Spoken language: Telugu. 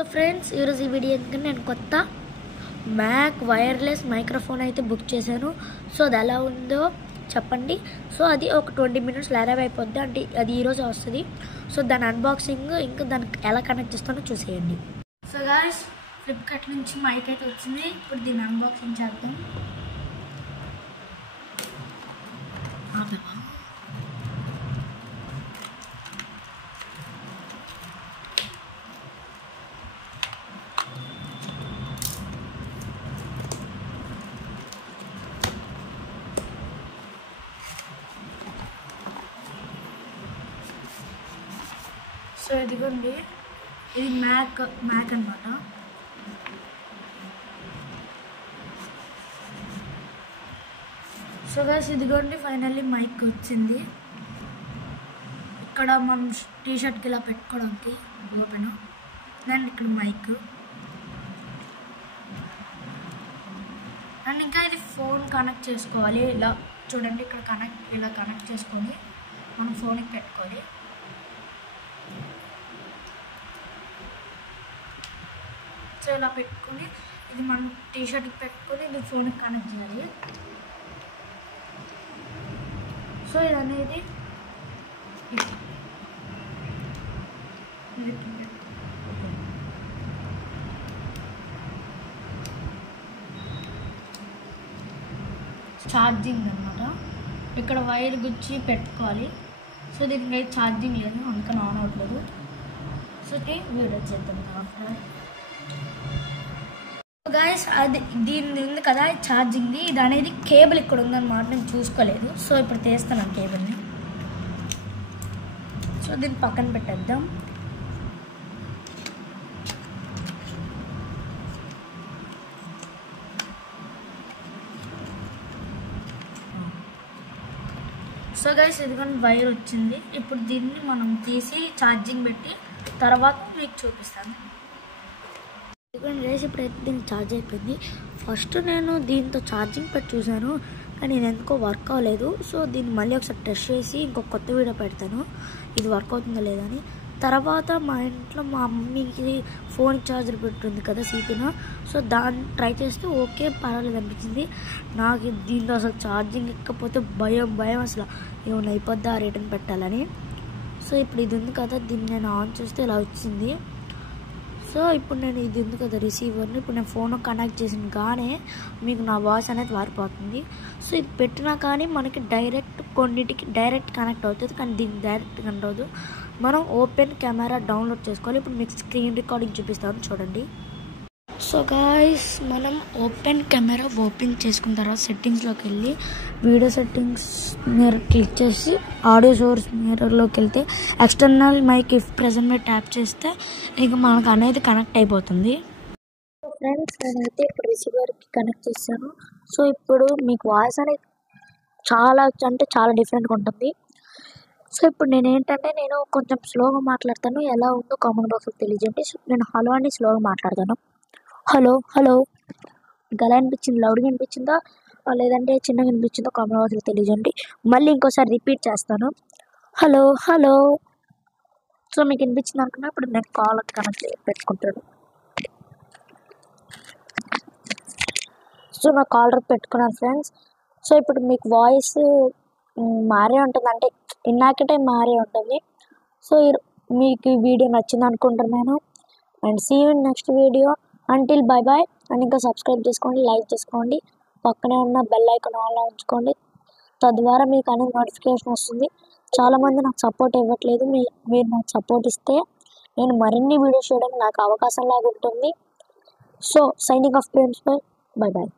సో ఫ్రెండ్స్ ఈరోజు ఈ వీడియో ఎందుకంటే నేను కొత్త మ్యాక్ వైర్లెస్ మైక్రోఫోన్ అయితే బుక్ చేశాను. సో అది ఎలా ఉందో చెప్పండి. సో అది ఒక 20 minutes అరైవ్ అయిపోద్ది, అంటే అది ఈరోజు వస్తుంది. సో దాని అన్బాక్సింగ్ ఇంకా దానికి ఎలా కనెక్ట్ చేస్తానో చూసేయండి. సో గాయ్స్, ఫ్లిప్కార్ట్ నుంచి మైక్ అయితే వచ్చింది. ఇప్పుడు దీన్ని అన్బాక్సింగ్ చేద్దాం. సో ఇదిగోండి, ఇది మ్యాక్ అన్నమాట. సో గైస్, ఇదిగోండి ఫైనల్లీ మైక్ వచ్చింది. ఇక్కడ మనం టీషర్ట్కి ఇలా పెట్టుకోవడానికి ఓపెన్, అండ్ ఇక్కడ మైక్, అండ్ ఇంకా ఇది ఫోన్ కనెక్ట్ చేసుకోవాలి. ఇలా చూడండి, ఇక్కడ ఇలా కనెక్ట్ చేసుకొని మనం ఫోన్కి పెట్టుకోవాలి. సో ఇలా పెట్టుకొని ఇది మనం టీషర్ట్కి పెట్టుకొని ఇది ఫోన్కి కనెక్ట్ చేయాలి. సో ఇది అనేది ఛార్జింగ్ అన్నమాట. ఇక్కడ వైర్ గుచ్చి పెట్టుకోవాలి. సో దీనికి అయితే ఛార్జింగ్ లేదు, అందుకని ఆన్ అవ్వట్లేదు. సో వీడియో చేద్దాం. గాయస్, అది దీని ఉంది కదా ఛార్జింగ్ది, ఇది అనేది కేబుల్ ఇక్కడ ఉందన్నమాట, నేను చూసుకోలేదు. సో ఇప్పుడు తీస్తాను కేబుల్ని. సో దీన్ని పక్కన పెట్టేద్దాం. సో గైస్, ఇదిగోండి వైర్ వచ్చింది. ఇప్పుడు దీన్ని మనం తీసి ఛార్జింగ్ పెట్టి తర్వాత మీకు చూపిస్తాను. ఇదిగోండి రేస్, ఇప్పుడైతే దీన్ని ఛార్జ్ అయిపోయింది. ఫస్ట్ నేను దీంతో ఛార్జింగ్ పెట్టి చూశాను, కానీ నేను ఎందుకో వర్క్ అవ్వలేదు. సో దీన్ని మళ్ళీ ఒకసారి టెస్ట్ చేసి ఇంకొక కొత్త వీడియో పెడతాను, ఇది వర్క్ అవుతుందో లేదని. తర్వాత మా ఇంట్లో మా మమ్మీకి ఫోన్ ఛార్జర్ పెట్టుంది కదా సీపీన, సో దాన్ని ట్రై చేస్తే ఓకే పర్వాలేదు అనిపించింది. నాకు దీంట్లో అసలు ఛార్జింగ్ ఎక్కకపోతే భయం అసలు ఏమైనా అయిపోద్దా రిటర్న్ పెట్టాలని. సో ఇప్పుడు ఇది ఉంది కదా, దీన్ని నేను ఆన్ చేస్తే ఇలా వచ్చింది. సో ఇప్పుడు నేను ఇది ఉంది కదా రిసీవర్ని, ఇప్పుడు నేను ఫోన్ కనెక్ట్ చేసిన కానీ మీకు నా వాయిస్ అనేది మారిపోతుంది. సో ఇది పెట్టినా కానీ మనకి కొన్నిటికి డైరెక్ట్ కనెక్ట్ అవుతుంది, కానీ దీనికి డైరెక్ట్ కనెక్ట్ అవ్వదు. మనం ఓపెన్ కెమెరా డౌన్లోడ్ చేసుకోవాలి. ఇప్పుడు మీకు స్క్రీన్ రికార్డింగ్ చూపిస్తాను చూడండి. సో గాయ్స్, మనం ఓపెన్ కెమెరా ఓపెన్ చేసుకున్న తర్వాత సెట్టింగ్స్లోకి వెళ్ళి వీడియో సెట్టింగ్స్ మిర్రర్ క్లిక్ చేసి ఆడియో సోర్స్ మిర్రర్లోకి వెళ్తే ఎక్స్టర్నల్ మైక్ ఇఫ్ ప్రెజెంట్ మీద ట్యాప్ చేస్తే ఇక మనకు అనేది కనెక్ట్ అయిపోతుంది. ఫ్రెండ్స్, నేనైతే ఇప్పుడు రిసీవర్కి కనెక్ట్ చేశాను. సో ఇప్పుడు మీకు వాయిస్ అనేది చాలా డిఫరెంట్గా ఉంటుంది. సో ఇప్పుడు నేను కొంచెం స్లోగా మాట్లాడతాను, ఎలా ఉందో కామెంట్ బాక్స్లో తెలియజేయండి. సో నేను హలో అని స్లోగా మాట్లాడతాను. హలో మీకు ఎలా అనిపించింది? లౌడ్గా అనిపించిందా లేదంటే చిన్నగా అనిపించిందో కామెంట్ బాక్స్లో తెలియజేయండి. మళ్ళీ ఇంకోసారి రిపీట్ చేస్తాను, హలో. సో మీకు అనిపించింది అనుకున్నా ఇప్పుడు నేను కాల్ కనెక్ట్ పెట్టుకుంటాను. సో నా కాలర్ పెట్టుకున్నాను ఫ్రెండ్స్. సో ఇప్పుడు మీకు వాయిస్ మారే ఉంటుంది, అంటే ఇన్నాకటే మారే ఉంటుంది. సో మీకు ఈ వీడియో నచ్చింది అనుకుంటున్నాను. And see you in next video. Until bye bye. And ఇంకా సబ్స్క్రైబ్ చేసుకోండి, లైక్ చేసుకోండి, పక్కనే ఉన్న బెల్ ఐకాన్ ఆన్లో ఉంచుకోండి. తద్వారా మీకు అనేది నోటిఫికేషన్ వస్తుంది. చాలామంది నాకు సపోర్ట్ ఇవ్వట్లేదు, మీరు నాకు సపోర్ట్ ఇస్తే నేను మరిన్ని వీడియోస్ చేయడానికి నాకు అవకాశం లాగా ఉంటుంది. So signing off friends, bye bye.